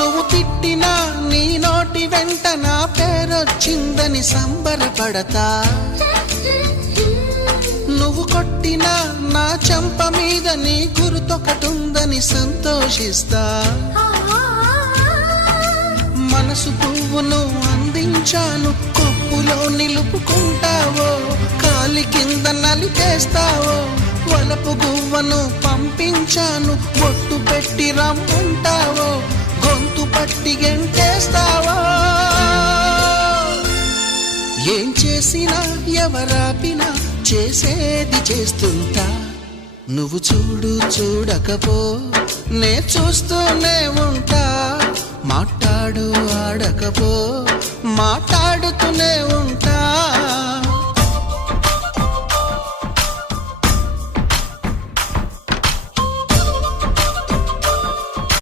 నువ్వు తిట్టినా నీ నోటి వెంట నా పేరొచ్చిందని సంబరపడతా, నువ్వు కొట్టినా నా చెంప మీద నీ గుర్తొకటుందని సంతోషిస్తా. మనసు పువ్వును అందించాను, కొప్పులో నిలుపుకుంటావో, కాలి కింద నలిపేస్తావో. వలపు గువ్వను పంపించాను, బొట్టు పెట్టి రమ్మంటావో, గొంతు పట్టి గెంటేస్తావో. ఏం చేసినా ఎవరాపినా చేసేది చేస్తుంటా. నువ్వు చూడు చూడకపో నే చూస్తూనే ఉంటా. మాట్లాడు ఆడకపో మాట్లాడుతూనే ఉంటా.